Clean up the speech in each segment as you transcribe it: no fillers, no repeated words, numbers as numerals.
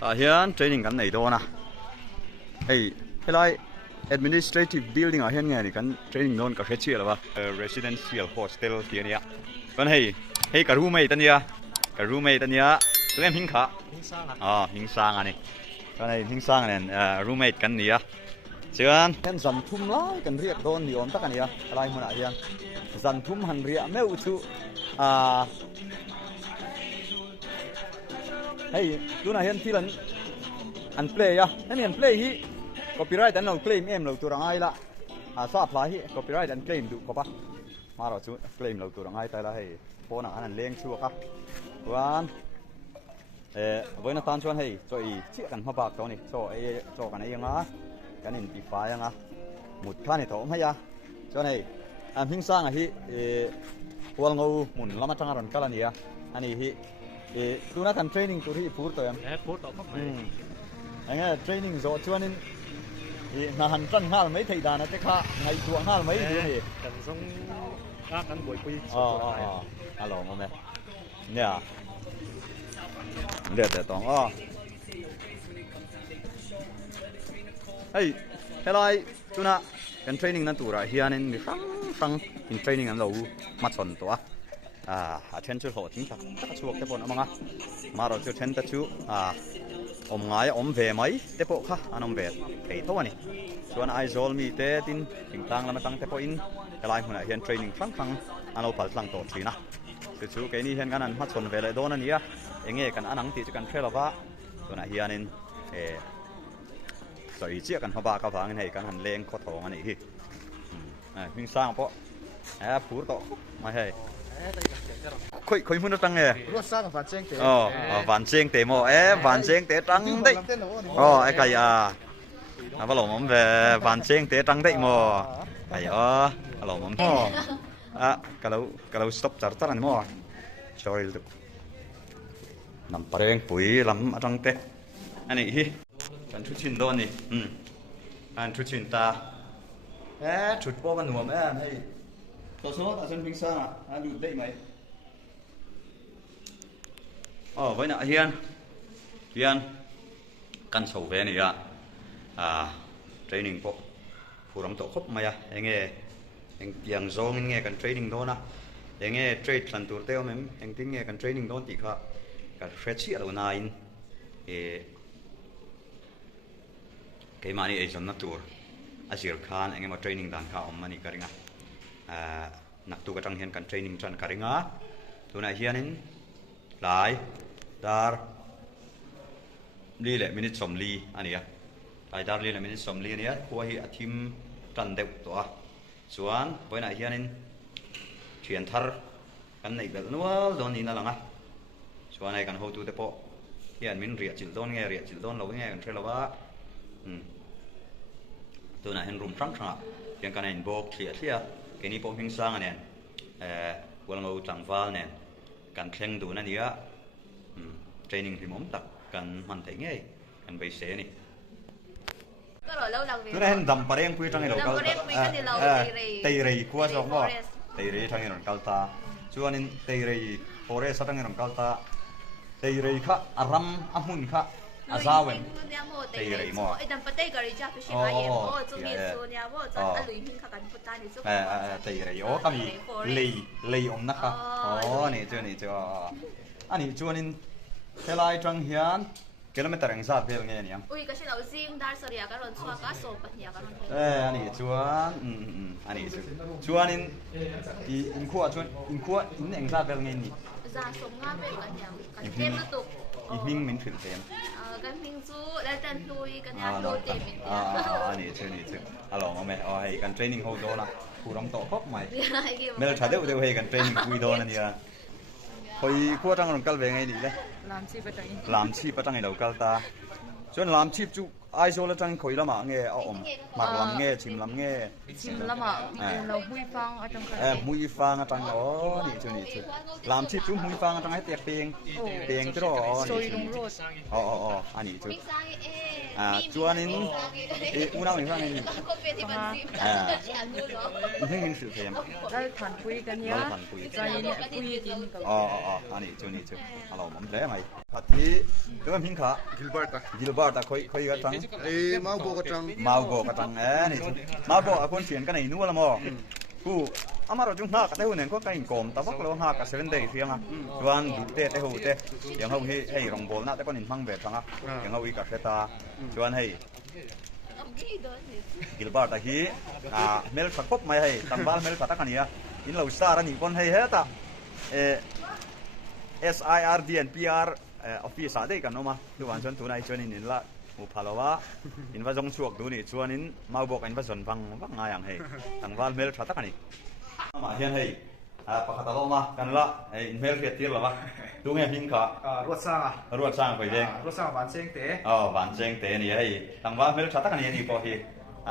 hian training kan nei dona hey helai administrative building hian nge ni kan training non ka hrechi lawa residential hostel hiania kan hey ka room mai tania tlem hing kha hing sang ani kan hing sang nen roommate kan nia chuan kan zam thum lai kan riak don ni om tak ania alai hmuna hian zam thum han ria meu chu hey tuna hian thilan an play ya an play hi copyright an lo claim em lo turangai la sa apply hi copyright an claim du ko pa maro chu claim lo turangai ta la hei pona an leng chu ka wan với nó tan chuan hei choi chi kan ma bak to ni cho kan ai nga kan in ti fa nga mut khan ni to ma ya chuan hei am hing sang a hi wal ngau mun lama tanga ron kala ni ya ani hi tuna kan training tur hi pur to yam pur to ko anga training zo chuan in na han tran hal mai thei da na te kha ngai tuang hal mai du ni kan song kan boi pui alo mo me nya để tòng hey hello tuna kan training nan tura hian in sang in training an lo ma chon to attend chu ho ting ta chuak te pon amanga maro chu then ta chu om ngai om ve mai te po kha anom ve thei to ani chuan ai zol mi te tin ting tang lam tang te po in helai huna hian training sang an lo pal tlang to thina chu ke ni hian kan an ma chon ve le don ania enge kan anang ti chu kan threlawa tuna hianin soi chia kan haba ka wang nei kan han leng kho thong ani hi hing sang po pur to ma hei khoi mun tang e ro sang van cheng te van cheng te mo van cheng te tang dei ai kai ba lo mom về van cheng te tang dei mo ai lo mom kalau stop charter ani mo choil tu nằm pareng pui lam atang te ani hi kan thu chin don ni an thu chin ta thut po ban nuam hei to so ta sen ping sa an du dei mai với nạ hian kan so ve ni training po puram to khop maya enge yang zong nge kan training dona enge trade lan tur te om eng ting nge kan training don ti kha ka freshi alo na in ke mani e jon na tur asir khan enge ma training dan kha om mani karinga nak tu ka tang hian kan training tran karinga tuna hianin lai dar li le minute som li ania lai dar li le minute som li ania ko hi athim tran deu to chuan boina hianin thian thar kan nei bel nual don ni na langa chuan ai kan ho tu te po hian min ria chil don lo nge kan threlawa tuna hen room trang thang hian kan in bok thlia ke ni po hing sang anen wal ngau tangwal nen kan thleng du na nia training thì mỏng tập cần hoàn thành ngay cần bày xe này cái này đầm pareng quy trong cái đầu cao tây rì qua rồi mà tây rì trong cái đầu cao ta cho nên tây rì forest trong cái đầu cao ta tây rì khá aram amun khá azawen tây rì mà tây rì kami lei nắc ha này chưa anh cho nên thế lại trong hiền kilometer anh sao về nghe nhỉ? Ui cái đầu riêng dar sợi cái rồi xóa cá sấu bát nhà cái rồi. Anh ấy chuan, anh ấy chuan in khua in anh sao về nghe nhỉ? Ra sống ngang về cái nhà, cái thêm nó tục. In mình thuyền thêm. Cái mình chú đã chân lui cái nhà lôi tiền mình. Anh ấy chuan, alo mà mẹ, hay cái training hồi đó na, phụ đồng tổ khóc mày. Mẹ trả đều hay cái training vui đó nè nha. Hồi khua trong lòng cal về ngay đi đấy. Làm chi bắt trong ngày đầu cal ta. Cho nên làm chi chú ai số là trang khối lắm mà nghe mặc làm nghe chìm làm nghe chim lama lo hui fang ở trong cái mui phang trang đó đi chỗ này làm chip chúng mui phang trang hết tiệp tiền cái đó sôi lung rốt anh đi chỗ 冰沙嘅cho nên u nào này này 個俾啲文字，人到咗。 hình hình sự thêmแล้วทานปุยกันเนี้ยใจเนี่ยปุยกินกับ anh đi chỗ này chỗ alo mắm lẽ mày phát thì tôi em hình khá Gilbert khơi cái trang mau bộ cái trang mau cái trang này mau bộ con chuyện cái này nữa là mòกูอามาเราจุงหากแต่หุ่นเนี่ยก็ไก่กลมแต่ว่าเราหากเซเว่นเดย์เพียงอ่ะจวนดูเตะหูเตะอย่างเขาให้รองบอลนะแต่ก็นินพังแบบทั้งอ่ะอย่างเขาวิกัดตาจวนให้กิลบาร์ตะฮีเมลสักพบไม่ให้ตั้งบ้านเมลสักกันเนี่ยอินเราสาระนี่คนให้เฮตาSIRD and PR office อะไรกันเนาะมาดูวันชนตัวไหนชวนนินละอุปาลวะอินว่าจงช่วยดูนี่ชวนนินมาบอกอินว่าชนฟังว่าง่ายอย่างให้ตั้งบ้านเมลสักกันนี่มาเฮียนให้ปะขัดตลอมากันละอินเมลเรียตีละวะดูไงพิงค่ะ รวดสร้างอ่ะ รวดสร้างไปเอง รวดสร้างหวานเชียงเต๋ หวานเชียงเต๋นี่ให้ตั้งบ้านเมลสักกันนี่พอที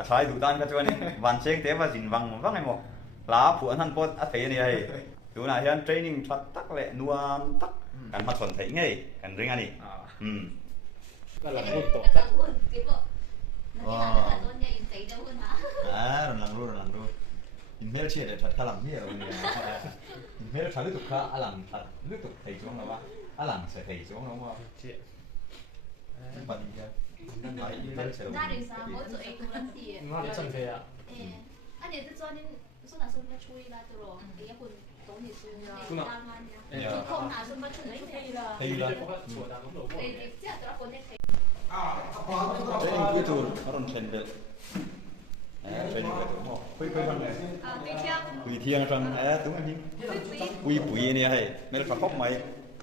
ใช้ดูด้านก็ชวนนี่หวานเชียงเต๋ว่าจินวังว่าไงหมดลาผัวท่านปอดอัฐเนี่ให้ดูนะเฮียนเทรนนิ่งชัดตักเลยนัวตักกันมาชนไทยไงกันเรื่องนี้ก็หลังรุ่นตก lầnรู้อินเมลเชียร์ชัดขลังที่เราเนี่ยอินเมลชัดลึกตุกขะอลังชัดลึกตุกไทยช่วงแล้ววะอลังเสียไทยช่วงแล้ววะเชียร์ปันนี้นั่นหมายอินเมลเชียร์ 那里啥？我做一个问题。 งอดจังเทีย อันนี้จะ做นี่ส่วนไหนส่วนมาช่วยละตัวไอ้คนตรงนี้ส่วนไหนตามมันเนี่ยทุกคนหาส่วนมาช่วยไม่ได้ละ ไทยละ ไอ้เจ้าตัวคนเนี่ย เทรนนิ่งคุยตูนอารมณ์เชนเบลเทรนนิ่งคุยตูนคุยฟังเลยคุยเที่ยงฟังตุ้งไอ้พิงคุยปุ๋ยเนี่ยให้เมลชัดครบไหม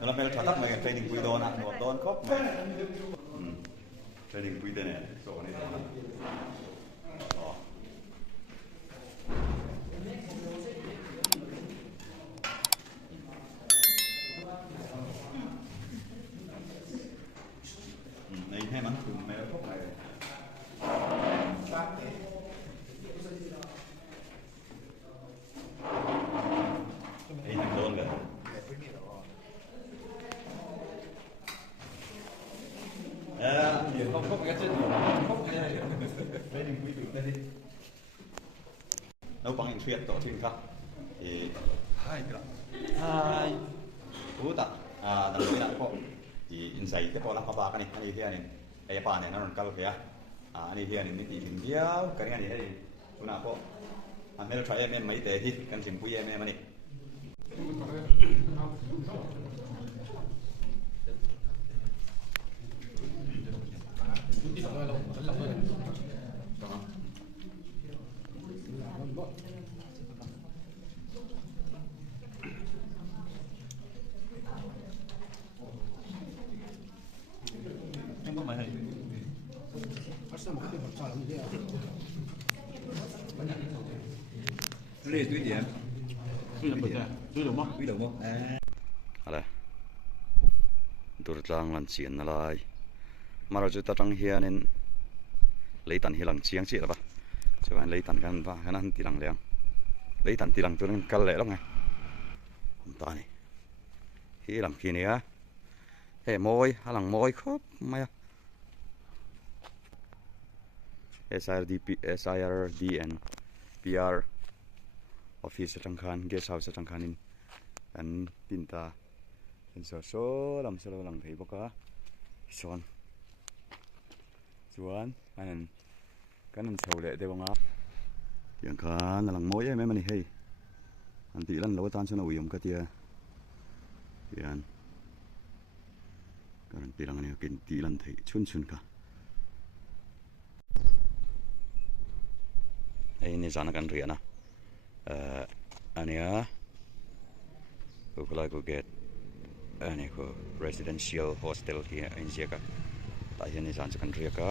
แล้วเมลชัดตักไหมกันเทรนนิ่งคุยโดนอ่ะหนวดโดนครบไหมเทรนนิ่งคุยเดเนี่ยโซ่เนี่ยให้มันถึงไม่แล้วพวกไหนไอ้ทางโดนเลยเดี๋ยวเขาก็จะเขาไม่ได้คุยถึงได้ดิเราบังอินเทรียต่อทิ้งครับให้ครับให้รู้ตัดดังนี้นะพวกinsight ke pola apa kan ni dia ni apa ni nan kalau ya ni dia ni ti tin dia kan ni hei tuna ko amel try em mai te thi kan sim pu em ni Đây túi gì em? Túi được không? Túi được không? Đây. Dur lang lan chian lai. Mà rồi chúng ta đang hiện nên lấy tận hilang chiang chỉ là ba. Cho anh lấy tận kan ba, cáiนั้นtilang liang. Lấy tận tilang tôi nên cắt lẹ lắm ngay. Ta này. Hilang kia này. Hey môi, halang môi khóc mày. SIRD and PR office trong khan guest house trong khan in an pinta in so lam so lang thei boka son chuan an kan chole de bonga yang khan lang moi em mani hei an ti lan lo tan chana uyum ka tia yan kan ti lang ni kin ti lan thei chun ka ai ni jana kan ria na ania ko lai ko get ania ko residential hostel ki in jeka ta hian ni jan kan ria ka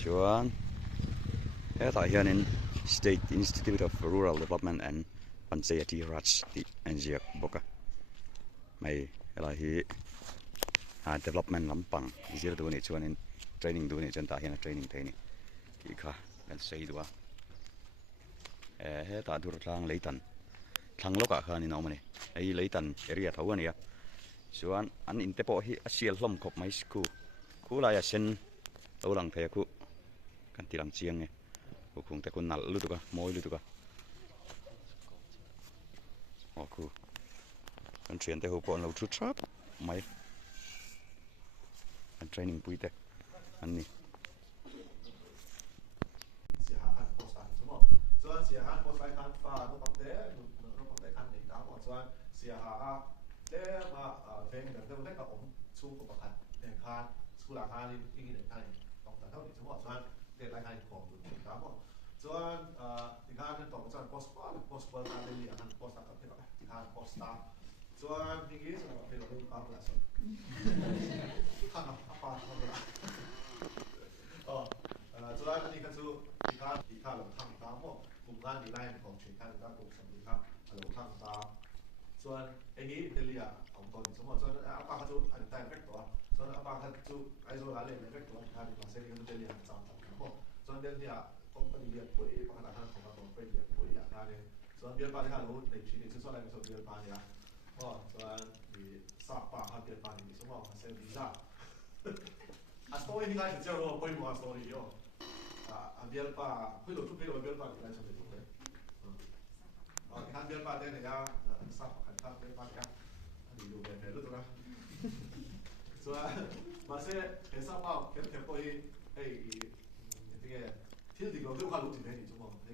chuan ta hian in State Institute of Rural Development and Panchayati Raj ti NGF boka mai ela hi development lampang zir tu ni chuan in training du ni chen ta hian training thei ni ki kha kan sei du a he ta dur tlang leitan thlang loka kha ni no mani ei leitan area thau ania chuan an in te po hi a sial hlom khop mai school khu la ya sen lo lang the khu kan ti lam chiang nge khung te kun nal lu tu ka moi lu tu ka o khu kan train te ho po lo thu trap mai an training pui te an niส่วนเสียหายโพสต์ไลน์คันฟ้าลูกปักเต้ลูกปักเต้คันหนีตามหมดส่วนเสียหายเต้มาเพลงเดิมได้กับผมชูกับประคันเดินคานสุราคานี่ที่เดินคานต้องแต่เท่านี้ทั้งหมดส่วนเดินรายการของดูตามหมดส่วนที่คานเป็นต่อส่วนโพสต์การเรียนโพสต์กับที่แบบที่คานโพสต์ตามส่วนที่นี้ส่วนเป็นเรื่องความละส่วนข้างนอกปาร์ตเข้าไปส่วนอันนี้ก็คือที่คานลงทางตามหมดกลุ่มงานดีไลน์ของเชียงคานด้านกลุ่มสมุทรครับลงทางตามส่วนไอ้นี้เดลียของตอนสมมติส่วนอาปาเขาจะอันแต่งเฟกตัวส่วนอาปาเขาจะไอโซลาเล่นเฟกตัวที่ทำมาเซนก็เดลียจำทั้งหมดส่วนเดลียก็เป็นเรียนปุ๋ยปกติท่านของเราเป็นเรียนปุ๋ยอย่างนั้นเลยส่วนเบียร์ปาที่เขารู้ในชีวิตส่วนอะไรส่วนเบียร์ปาเนี่ยก็ส่วนมีซาปาเขาเบียร์ปาเนี่ยสมมติเขาเซนวีซ่าอัสโตอีนี่ได้เจ้าเราปุ๋ยมัวอัสโตอีโยเบียร์ปาคุยหลุดทุกปีเราเบียร์ปาที่ได้ชมเป็นทุกเลยท่านเบียร์ปาได้เนี่ยซาปาท่านเบียร์ปาเนี่ยดีดูเป็นรู้ตัวนะส่วนมาเซ่เฮซ่าเป้าเก็บปุ๋ยไอ้ที่ที่ดีเราดูความรู้ถึงเป็นจุดมั้งไอ้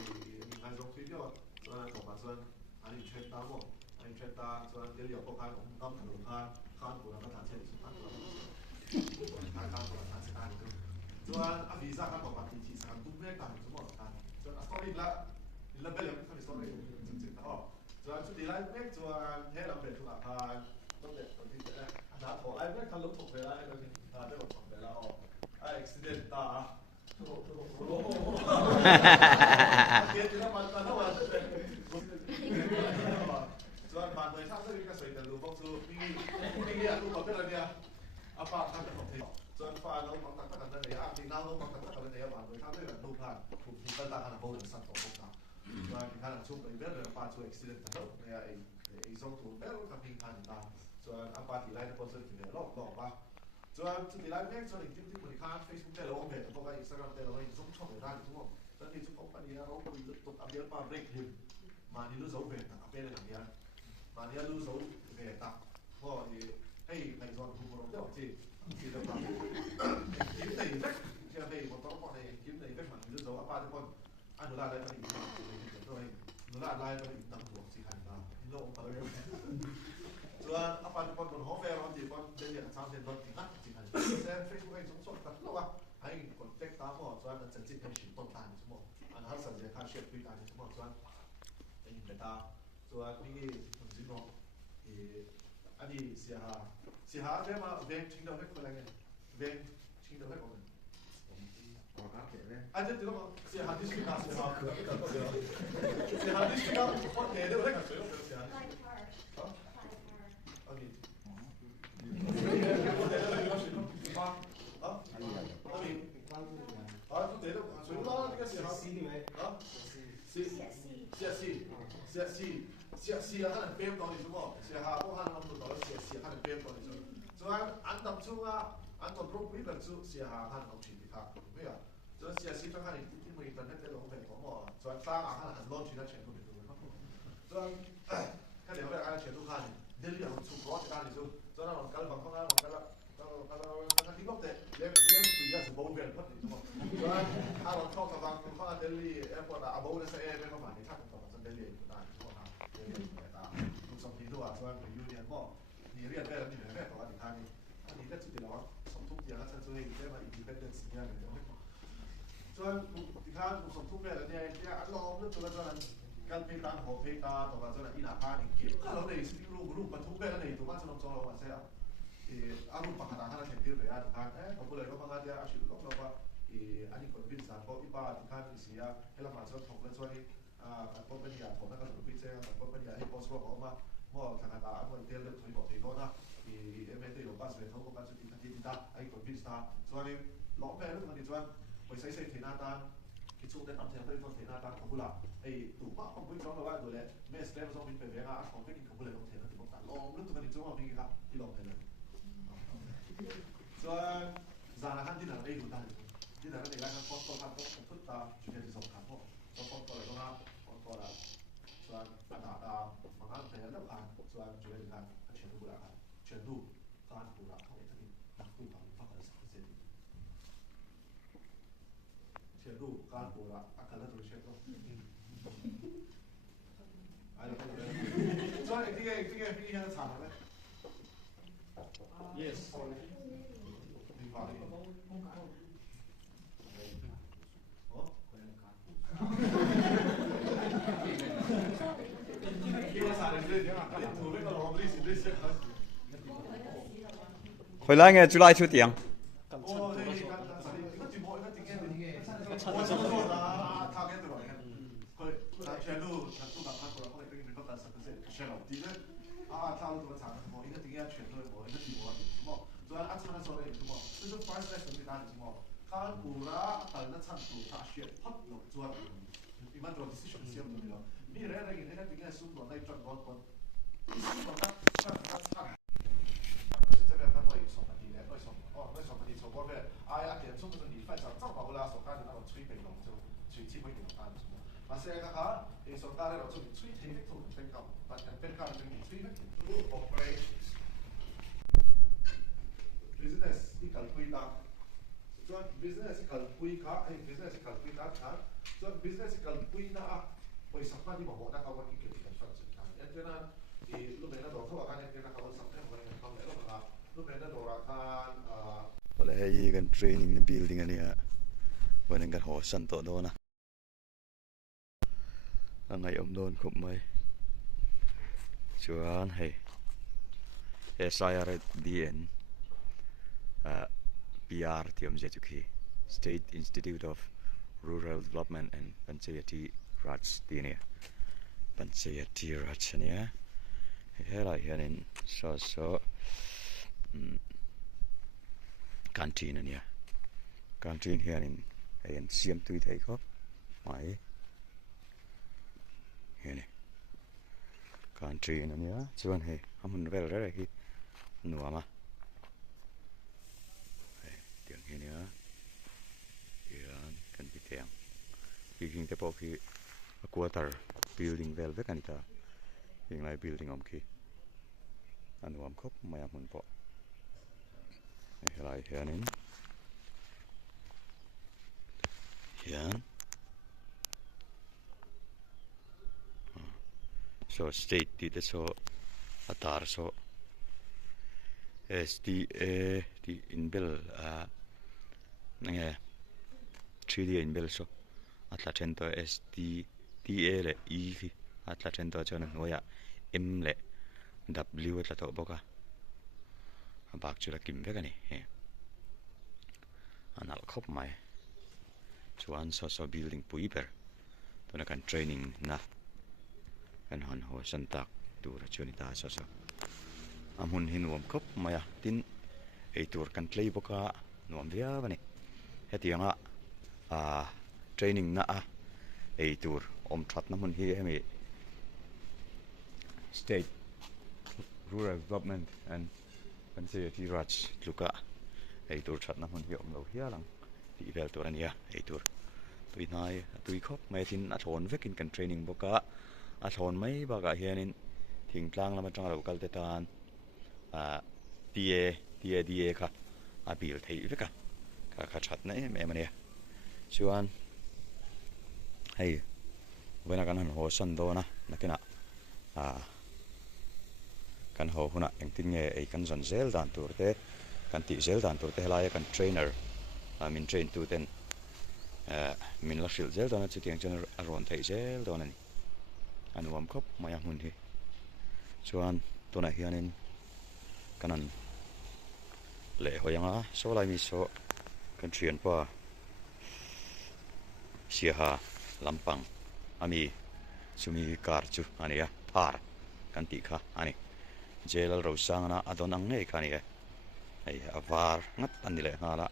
งานจงฟิเดียวส่วนของมาส่วนอันนี้เทรนตามมั้งอันนี้เทรนตามส่วนเดี๋ยวเดี๋ยวพวกเขาน้ำถนนข้างกูแล้วก็ฐานเส้นสุดท้ายเราข้างกูฐานเส้นอันนี้ส่วนอาวีซ่าข้างต่อมาที่สามตุ้มแรกต่างจุดมั้งฐานส่วนอัสโตริละเบลล์ไม่ค่อยสโตริจริงๆนะส่วนจุดที่ไล่แม่ส่วนเฮลัมเบลทุกอาคารต้องเด็ดตัวที่จะนะพอไอ้แม่คันรถถกไปแล้วไอ้เราที่ได้รถถกไปแล้วไอ้อุบิเหตุตาโอ้โหเกี่ยวกับมันตอนนั้นว่าส่วนบ้านโดยสร้างด้วยกระสุนแต่ดูพวกซูนี่ดูเขาเป็นอะไรเนี่ยอาปาทำเป็นของเทส่วนฟ้าเราบังคับกันนั่นเองที่เราบังคับกันนั่นเองบ้านโดยสร้างด้วยดูผ่านถูกตั้งตาขนาดโบราณสั่งต่อพวกเราส่วนที่ขนาดช่วงไปเรื่อยๆฟ้าช่วยอุบิเหตุแต่เนี่ยไอ้ส่งถูกแล้วกับพิงพันตาส่วนอาปาที่ไล่ในโพสต์ที่เนี่ยลอกว่าส่วนจุดที่ไล่แม่ส่วนอีกที่บริการ Facebook ได้ลงเพจพวกอินสตาแกรมได้ลงในช่องช่องได้ทุกคนส่วนที่ช่องปัญญาเราคนตุกอัพเดทมาเบรกหิมมานี่รู้สึกเวทอัพเดทอะไรอย่างเงี้ยมานี่รู้สึกเวทอ่ะเพราะให้ในส่วนผู้บริโภคที่เราทำกินในเฟกที่เราให้ผมต้องบอกในกินในเฟกมันรู้สึกว่าป้าทุกคนอนุรักษ์อะไรมันอีกด้วยอนุรักษ์อะไรมันอีกตั้งตัวสิคันตาโลกอะไรส่วนอาปาทุกคนบนห้องแฟร์บางทีคนเรียนสามเดือนที่นั่นสิคันแต่เฟซบุ๊กให้สมส่วนตัดแล้วว่าให้กดเฟกตามหมดส่วนมันจะจิตให้ชิ้นต้นตาลสมมติอันนั้นสัญญาค่าเชื่อคุยตาลสมมติส่วนเป็นเบต้าส่วนนี่มันจิโน่อันนี้เสียหาเรื่องมาเวงชิงดาวเล็กคนอะไรเงี้ยเวงชิงดาวเล็กคนนึงอันนี้ที่เราเสียหาที่ชิงดาวเสียหาที่ชิงดาวคนเดียวเล็กกับเสียหาอันนี้เสียหันเป็นตอนนี้ชั่วโมงเสียหาพวกหันลำตัวแล้วเสียหันเป็นตอนนี้ชั่วโมงส่วนอันดับชั่วอันตอนรูปวิบัติชั่วเสียหาหันลงชีวิตครับไม่อ่ะส่วนเสียสิ่งต่างๆที่มืออินเทอร์เน็ตได้ลงเป็นของหมอส่วนสร้างอาหารหันล้นชีวิตเชิญทุกคนดูครับส่วนก็เดี๋ยวไปการเชิญทุกท่านเดี๋ยวเรื่องสุขภาพจะได้ดีสุดส่วนเราการบังคับเราการที่ก็แต่เลี้ยงคุยกันสมบูรณ์แบบพอดีชั่วโมงส่วนถ้าเราเข้ากับบังคับเขาเดลี่แอร์พอร์ตอาบูเลสเอไม่เข้ามาในท่าของเราส่วนเดลี่ได้ชั่วโมงครับลูกสองทีด้วยส่วนยูเนียนก็มีเรียนได้แล้วมีแม่ต่ออีกทางนี้อันนี้ก็จุดที่เราสมทุกอย่างแล้วฉันช่วยได้มาอินดิเพนเดนซ์เนี่ยเลยส่วนอีกทางสมทุกแบบเนี่ยที่อันเราเรื่องตัวส่วนการเพลงตามหัวเพลงตาต่อมาส่วนอีน่าพาอีกเกี่ยวกับเราในสิ่งรูปบรรทุกแบบนั้นตัวมันสนุกสนานว่าเสียอารมณ์ปากหน้าให้เราเห็นที่เรียนทางผมก็เลยก็ฟังอาจารย์อาชีพก็เราว่าอันนี้คนวินสารเพราะอีบ้าที่ข้างนี้เสียให้เรามาส่วนถกและส่วนนี้การป้องกันยาถกและการวิจัยการป้องกันยาให้โพสต์บอกมาเมื่อทางการเมื่อเดือนเดือนถอยบอกที่เขานะเอ็มเอทีอยู่บ้านเสร็จเขาก็การสุดที่ทันทีที่ตาไอ้คนวินสารส่วนนี้ ล้อแพ้ลูกมันดีจวนไปใช้เทน่าตันคิดช่วงได้นำเทนไปต้นเทน่าตันของผู้หลักไอ้ตู่ป้าของผู้จ้องเราว่าดูแลแม่สเตมต้องมีเป็นเวลาของผู้กินของผู้เลยต้องเทนถึงต้องตัดล้อลูกตัวนี้จ้องมีครับที่ล้อไปเลยส่วนจานอาหารที่ไหนได้ดูได้ที่ไหนก็ได้ครับฟอนต์ตัวครับต้องพุทธาจุดที่สองครับเพราะฟอนต์ตัวอะไรก็มาฟอนต์ตัวละส่วนอันดับมังคับเป็นอันดับอันส่วนจุดที่การเชิญดูละครับเชิญดูการดูละเขาเองที่นักดูความฟังกันสักเซนเชิญดูการดูละอาการละตัวเชิญดูอะไรก็ได้ส่วนที่พี่ยังถามไหม Yes มีความรู้โอ้ที่ภาษาอังกฤษเนี่ยถูกไม่ก็ลองรีสิรีสิครับ 回来嘅จุฬาชุดเตียง โอ้ยกันสันนิษฐานที่โม่ก็จริงๆโอ้ยสมมติว่าท่าแก่ตัวเนี่ยก็เชื่อดูนักสู้กับท่านคนละคนเลยเป็นคนตัดสินใจเชื่อเราดีเลยท่ารู้ตัวทางโม่อีกทีเชื่อด้วยโม่อีกทีโม่โม่ส่วนอัศวินโซเลยโม่ซึ่ง first lesson ที่ได้โม่การปูระการนั้นชั้นตัวท่าเชื่อพัดหลบส่วนอีมันตัว decision เสียตัวนี้นี่เรื่องอะไรเนี่ยที่เนี่ยสู้ตัวในจนบอลคนสู้ตัวนั้นชั้นจะเป็นพัดไว้สองนาทีเนี่ยไว้สองนาทีสมบูรณ์เลยอาเดียนช่วงนี้ไฟจะจ้องมาเวลาสงการเนี่ยเรา吹被动就吹气会给它什么，那现在看看，สงการเนี่ยเราจะ吹天的头เป็นกับเป็นการเป็น吹的รูป operations business ที่การคุยตามส่วน business ที่การคุยค่ะbusiness ที่การคุยตามค่ะส่วน business ที่การคุยนะไปสัมภาษณ์ที่บอกนะครับว่าที่เกี่ยวกับการจัดการอย่างเช่นนั้นรูปแบบนั้นตัวเขาบอกกันอย่างเช่นนะครับว่าสัมภาษณ์อะไรกันเขาเนี่ยเรารูปแบบนั้นตัวราคาOleh hai kan training na building ania.วันกันหัวสั่นโตโดนะไงอมโดนขุบไม่ชวนให้ SIRDN PR ที่อมเจตุกี State Institute of Rural Development and Panchayati Raj ที่เนี่ย Panchayati Raj เนี่ยเฮ้ยอะไรเห็นโซcanteen ania canteen here in en siam tui thei kho mai hene canteen ania chuan he amun vel re hi nuama tiang he nia yan kan ti tiang hiking te pok hi a quarter building vel ve kanita hing lai building om ki anuam khop mai amun po lại hiện so state thì so atar so SDA thì inbel nghe 3D inbel so atla cento SDA le E khi atla cento cho nên ngồi M le W atla to boka bạc chưa là kim với cái này, anh al khop mai, chuan so building pui ber, tôi là training na, kan hon ho san tak tu ra chuan ta so, amun hin nuam khop mai à, tin, ei tur kan play boka nuam dia bani, hetianga training na ei tur thatt na mun hi emi, state rural development and Panchayati Raj luka ei tur that na hun hi om lo hia lang ti vel tur ania ei tur tui nai tui khop mai tin a thon vekin kan training boka a thon mai baga hianin thingtlang lama tang lo kal te tan ta kha a bil thei veka kha that na em ania chuan hei wena kan han ho san do na nakina kan ho huna eng tin nge ei kan zon zel dan tur te kan ti zel dan tur te helai kan trainer min train tu ten min la shil zel dan chi tiang chen aron thei zel don ani anuam khop maya mun hi chuan tuna hianin kanan le hoyanga so lai mi so kan thian pa siha lampang ami sumi kar chu ania par kan ti kha ani jelal ro sang na adon ang nei kani ai avar ngat anile hala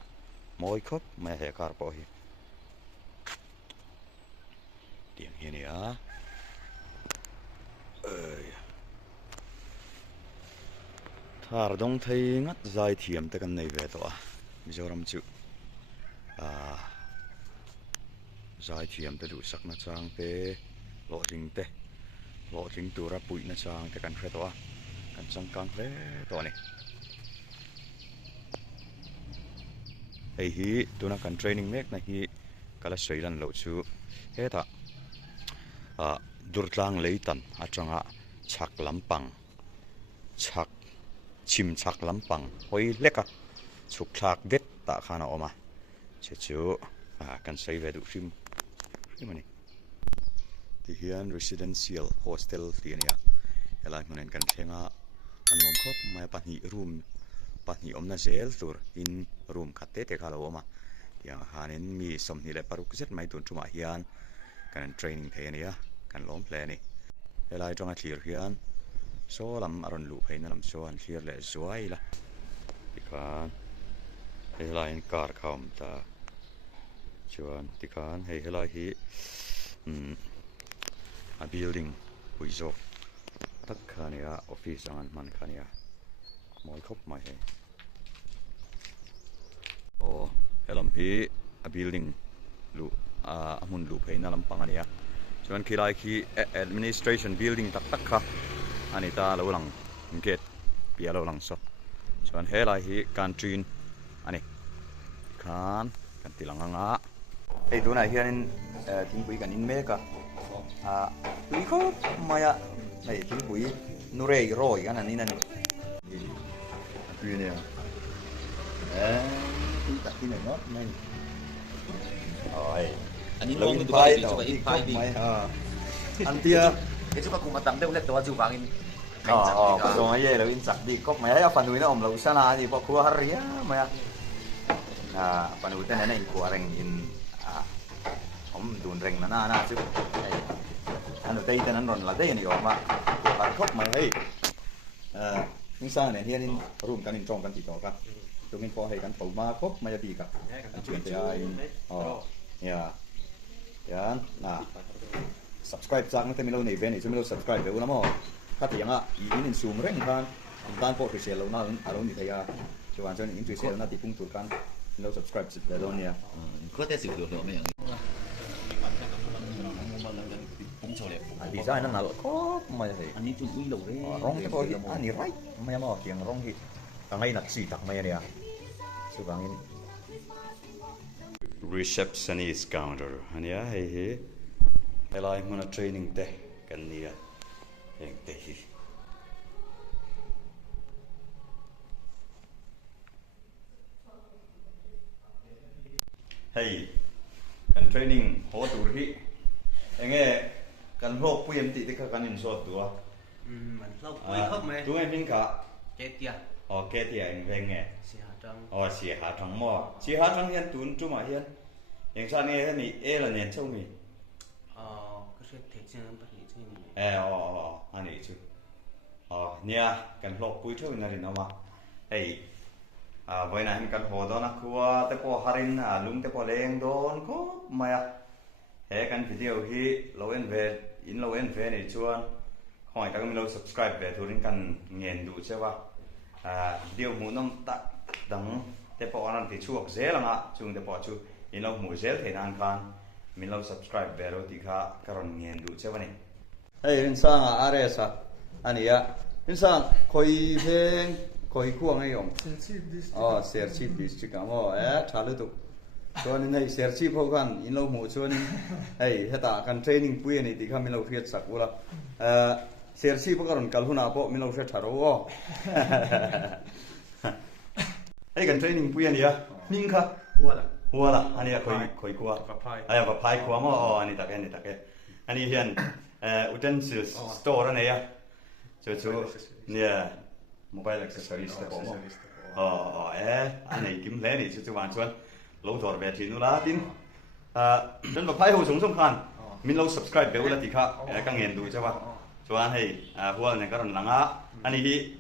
môi khóc mẹ hệ car bỏ hi tiếng hi nè thar dong thấy ngắt dài thiểm tới căn này về tọa Mizoram chịu dài thiểm tới đủ sắc na trang te lộ trình tu ra bụi na trang te căn khé tọa căn trang căng khé tọa này hay hi tu na căn training mek na hi kala soi lan lo chu he ta durtlang leitan atanga chak lampang chak chim chak lampang hoi leka chuk thak det ta khana oma chu kan sei ve du rim ani ti hian residential hostel tiania elai munen kan thenga anom khop mai pahni room pahni omna zel tur in room khatte te khala oma yang hanin mi somni le paruk zet mai tun tuma hian kan training thenia kan lom ple ni elai tonga thlir hian so lam aron lu phaina lam so an thlir le zuai la tikan helai in car kham ta chuan tikan hei helai hi a building puizo tak khania office an man khania moi khop mai he helam hi a building lu amun lu phaina lam pangania chuan khilai khi administration building tak kha anita lo lang gate pia lo lang so chuan helai hi canteen ani kan tilanganga ei tu nai hian thingpui kan in meka tui khop maya nei thingpui nurei roi kan anin ani tui ne tui tak tin no nei oi anh lo in pai to in pai mai an tia cái chúng ta cùng mà tặng đâu lết đó chịu vàng in có dòng ấy lo in sạc đi cốc mày á phần núi nó om lo sana thì bọc khua haria mày phần núi tên này khua reng in om đun reng na chứ anh ở đây tên anh là đây này mà khua cốc mày hey nhưng sao này hiện in room kan in trong kan chỉ đó cả tụi mình có hay kan phẫu ma cốc mày đi cả kan chuyển tới ai ya subscribe sang cái mình này về này chúng mình subscribe về lắm mà các tiếng ý mình zoom reng kan tan po thì sẽ lâu nào alo như thế à cho bạn cho những chuyện sẽ là thì cũng tụt kan mình subscribe về luôn nha có thể sử dụng được mấy thì ra nó nào có mày thì anh ấy chụp win đầu đấy rong cái thôi anh ấy right mày mà tiếng rong thì thằng ấy là gì thằng mày này à số vàng ini receptionist counter anh ya hey helai mana training te kan nia yang te hi hey kan training ho tur hi enge kan lok puyen ti te kan in so tua mình lâu quay khóc mày tu ngai min ka chết tiệt ke ti anh veng nge xì hà trăng si ha thang mo si ha thang hian tun chu ma hian yang sa ne ni e la nen chau mi cái chuyện thể chân bất lý chứ mình anh ấy chứ nia kan lok pui thoi na rin ama ei voi na hin kan ho do na khuwa te po harin lung te po leng don ko maya he kan video hi lo en ve ni chuan khoi ka mi lo subscribe ve thurin kan ngen du chewa video mu nom ta dang te po anan ti chuak zelanga chung te po chu in lo mu zel the nan kan min lo subscribe ve ro ti kha karon ngen du chewani hey insang aresa ania insang khoi pheng khoi khuang ai yong serchi district amo thalu tu chuan nei serchi pho kan in lo mu chuan hey heta kan training pui ani ti kha min lo riat sak ula serchi pho karon kalhuna po min lo riat tharo hey kan training pui ani ya ning kha huala ania khoi kwa aya va phai kwa mo ani take ani hian utensils store này à chú nè mobile accessories đó có anh này kiếm lấy này chú bạn chuan lâu rồi về thì nó lá tin đến vào phái hồ súng sông khan mình lâu subscribe về là thì khác các ngành đủ cho bạn chuan hay hual này các bạn lắng á anh ấy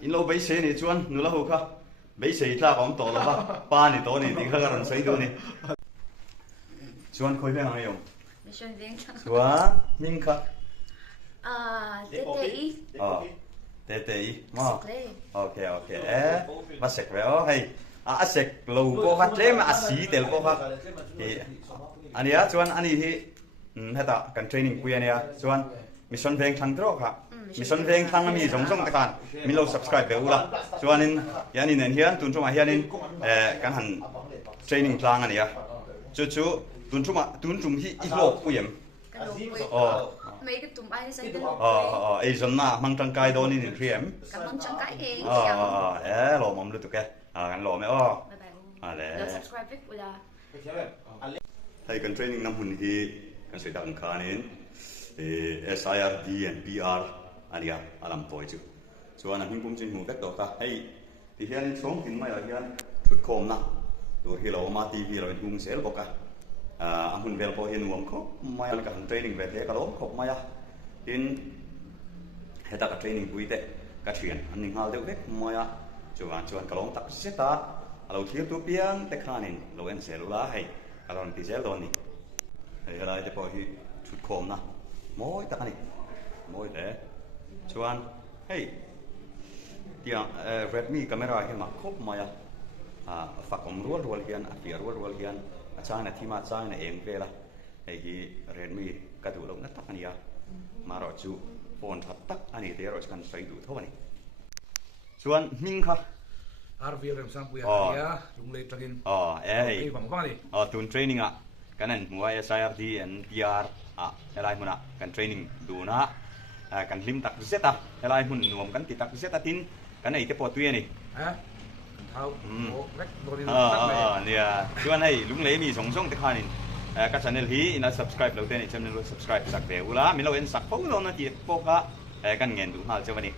in lâu bấy xe này chuan nó là hồ khác mấy sĩ ta cũng tổ là ba này tổ này thì các bạn xây đồ này chuan khối về hàng không Mission viên thằng. chuan minh khắc TTI. TTI mà Play. ok mà sek về hay sek lâu cô hát chế mà xí tel cô hát thì anh ấy chuan anh ấy thì hết ta cần training quy anh ấy chuan mission về thằng đó ha mission về thằng mi giống giống cái mình lâu subscribe về ula chuan nên yani nên hiền tuần trong hiền nên cái hẳn training plan anh ấy chú tuần trong hi ít lộc quy em Mấy cái tụm ai xây được. Asian na mang trăng cài đó nên thì em Cảm ơn chẳng cái gì. lo mắm được tụi cáiกันloไหมĐể subscribe với ula. hay cần training năm hun hi kan soi dak khan in SIRD and PR ania alam poi chu chuan an hingpum chin hu vek to ka hey ti hian in song tin mai hian thut khom na tur hi lo ma TV lo in hung sel boka a hun vel po hin nuam kho mai kan training ve te ka lo khop mai in heta ka training pui te ka thian an ning hal deuh vek mai chuan ka long tak seta alo thir tu piang te khanin lo en selula hay alon ti sel don ni hay ala te po hi thut khom na moi tak ani moi le chuan hey tia Redmi camera hi ma khop maya fakom rual hian a pia rual hian a chang na thima chang na eng vela hey hi Redmi ka du lo na tak ania maro chu phone that tak ani te ro kan sai du thawani chuan ming kha RVL rem sang puya ya lung le takin ei bang bang ni tun training a kanan muai SIRD and PR elai huna kan training du na kan lim tak zeta elai hun nuam kan ti tak zeta tin kan ei te po tuya ni ha thau rek do ni nia chuan hei lung le mi song song te khanin ka channel hi ina subscribe lo te ni channel lo subscribe sak ve ula mi lo en sak po lo na ti po ka kan ngen du hal chawani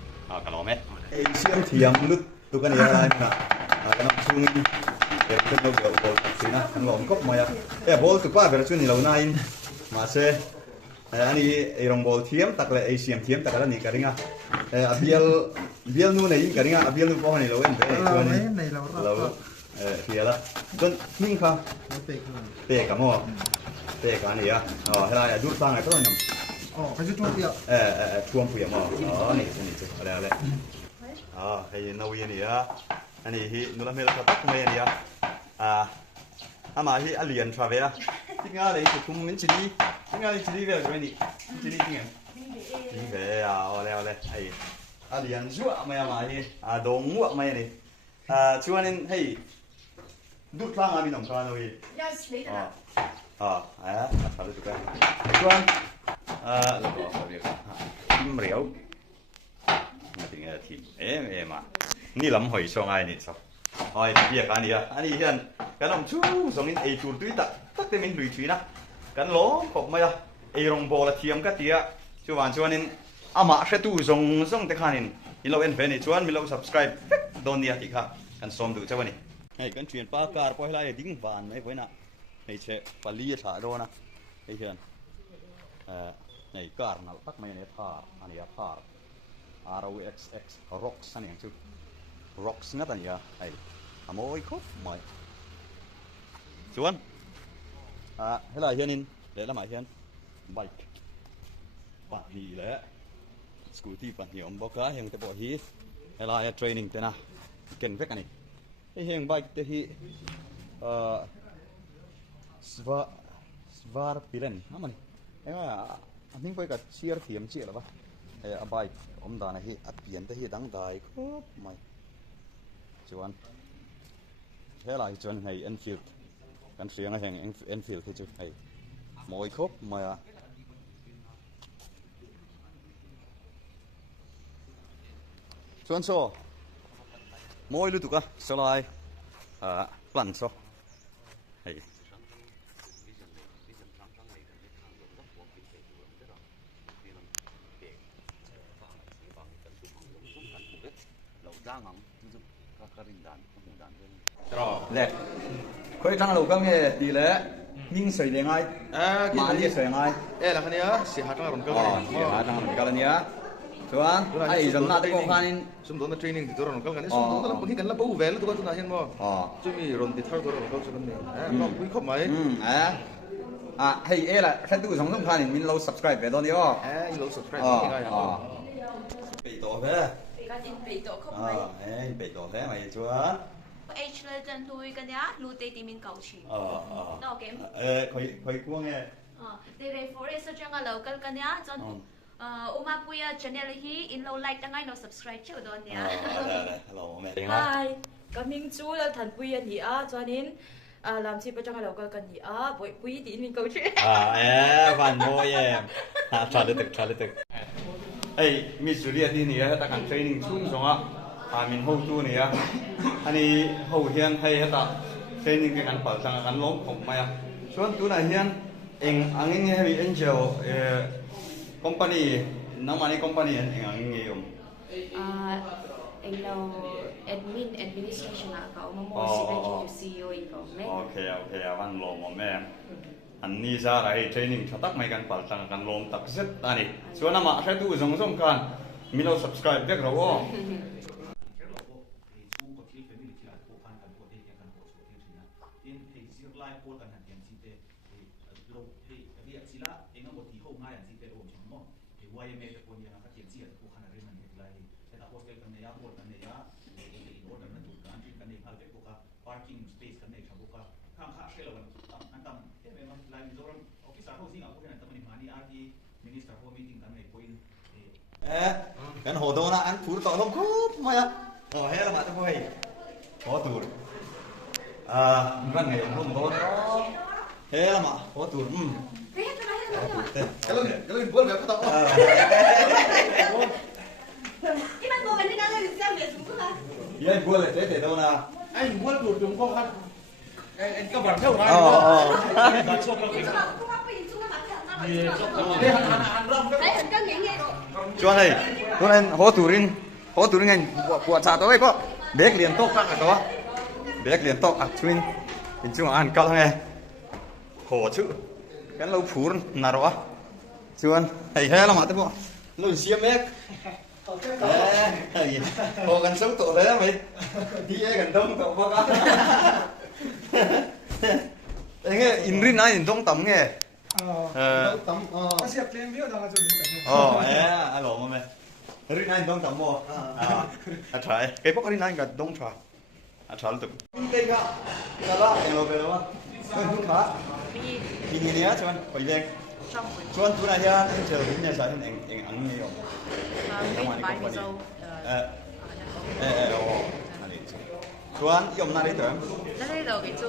ka lo me ei siam thiam lut tu kan elai na kan chungin kan lo go bol sina kan lom kop maya bol tu pa ver chu ni lo na in ma se ani erong bol thiam tak le asiam thiam tak ala ni ka ringa bial nu nei ka ringa bial nu po ni lo en be chuan nei lo hiala don min kha te ka mo te ka ni ya hela dur tang ai ko nam cái chút chút điệu chuông phụ mo ni chu ale hay nâu yên ni ya ani hi nula mel ka tak mai ni ya ama hi alien travel tinga le chu thum min chili tinga le chili ve rồi ni chili tinga ni ve ole ai alien zua mai ma hi dong mu mai ni chuan in hey du tlang ami nom ka noi Yes, later. thật được cái chuan im riau thì nghe thì em mà ni lắm hỏi xong ai nè sao hỏi việc anh đi hiện cái lòng chú giống như ai chủ túi tắc tắc thì mình lùi thủy na cái lỗ cột mày ai rong bò là thiam cái tia chú bạn chú anh mà sẽ tu giống thế khanin in lâu en về này chú anh mình lâu subscribe don đi thì khác cái xóm được cho anh này cái chuyện ba car quay lại đinh vàng này với nè này sẽ phải lia thả đó nè thấy chưa này car nào tắc mày này thả anh ấy thả ROXX rocks anh em chú rocks ngắt anh ấy này mỗi khúc mày chú anh thế là hiện in để làm ai hiện bike bạn gì đấy scooty bạn hiểu ông báo cá hiện tại bỏ hí thế là training thế nào cần vết cái này hiện bike thế thì svar pilen apa nih anh phải cả chia thiểm chia là ba bike ông ta này hi pian thế hi đăng đài khóc mày chuan thế là chuan này Enfield kan riang a heng Enfield thế chứ này mỗi khóc mà chuan so mỗi lu tu ka salai plan so hay lẹ khơi trăng lầu cam nghe đi lẹ nhưng sợi đèn ai mà đi sợi ai là cái này á xì hạt trăng rồng cơ xì hạt trăng rồng cơ này á Chuan, ai dân na teko khanin. Sum don training di toron kal kan sum don dalam pagi kan la bau vel tu kan hian mo. Cumi ron di thar toron kal chuan ni. Nok pui khop mai. Hey, là khách tu sống khanin min lâu subscribe về đó đi ó. Lâu subscribe cái này. Bị tổ thế. Bị tổ không Ê, bị tổ thế mày chuan. H lên trên tôi cái nhá, lưu tê tìm mình cầu chỉ. Đó kém. Khơi cuông nghe. Để về forest cho cái lâu cái nhá, cho Uma puya channel hi in lâu like tăng ai nó subscribe chứ đó nhá. Hello mẹ. Hi, coming to là thành bùi anh nhỉ cho nên làm chi bây giờ là cái nhỉ bùi đi mình câu chuyện. Van boy em. Trả lời được. Ê, mi xử lý đi nè, ta cần training chung xong á. Mình hậu tu nè. Anh ấy hậu hiền hay ta training cái ngắn bảo rằng ngắn lốm không mày. Xuân tu này hiền, anh nghe bị angel company, nắm anh company anh nghe không? Anh là administration à, cậu mà mua CEO cậu mẹ. Ok, anh lốm mẹ. Anh đi ra lại training cho tất mấy cái bảo rằng cái lốm tập rất anh ấy. Xuân năm à, sẽ tu giống kan, mình đâu subscribe biết rồi. Kan hodo na an pur to lom khop maya. He la ma to hei. Ho tur. Van ngày hôm đó. He la ma, ho tur. Cái lên buôn về cái tao. Cái bạn mua cái này là sao vậy chúng ta? Ye buôn lại thế đâu na. Anh buôn được đúng không anh? Anh các bạn theo ai? Chuan này, tuần này hố turin ngành của cha tôi có bếp liền tốt các cái đó, bếp liền tốt chuyên mình chung ăn cao nghe, hồ chứ, cái lâu phú nào đó, chuan, hay là mà tôi bảo, lâu xiêm bếp, hồ gần sống tổ đấy mày, đi gần đông tổ bao cả, nghe in rin này in đông tầm nghe. Siap claim dia dah macam. Alo mẹ. Rin anh đông tầm mua. Try. Cái bốc rin anh cả đông try. Try được. Cái cả. Cái đó em về đâu? Không đúng hả? Đi đi nhá chuan. Quay về. Chuan tu này anh chờ đến nhà sai anh ăn nhiều. Mình buy me so. Chuan, yom na đi tới. Đây là cái chỗ.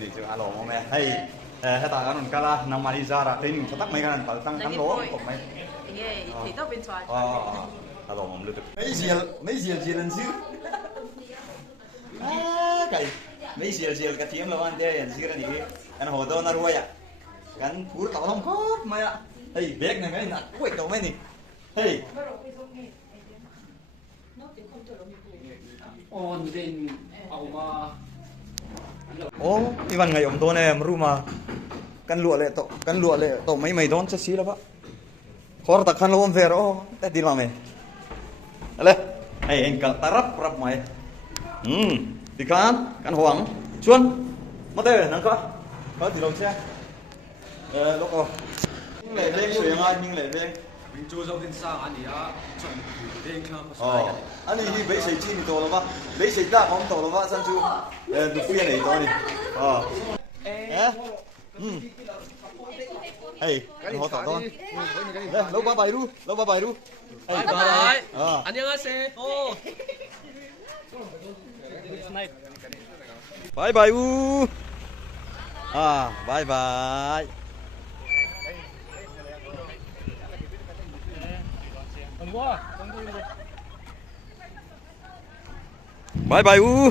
Đi chú alo mẹ. Hay. Hãy ta ăn cala nằm mà đi ra ra training cho tất mấy cái này tăng cắn lỗ của mày. Thì tao bên xoài. Alo mồm lướt. Mấy gì lần xíu. Cái mấy gì cái tiếng là anh đây anh xíu này anh hồ đâu na ruồi à. Anh phú tao không có mày ạ. Hey, bag này cái nè, quậy đầu mày nè. Hey. On din au ma. Đi vào ngày ông tôi này mà mà căn lụa lệ tổ mấy đón chết xí là bác. Khó ta khăn luôn về đó, ta đi làm mày. Lên, hey anh cần ta rắp mày. Đi can hoàng, chuan, mất đây nắng có từ đầu xe. Lúc nào, nhưng lại lên sưởi ngay, nhưng lại lên. Mình chú dâu bên sang anh ấy chuẩn bị lên không? Anh ấy đi bế sấy chi mình tổ là bác, bế sấy ra không tổ là bác, sang chú được phiên này to này. Hey, họ tỏ con. Lâu ba bài ru. Bye bye. 안녕하세요. Bye bye u. Bye bye. Bye bye u.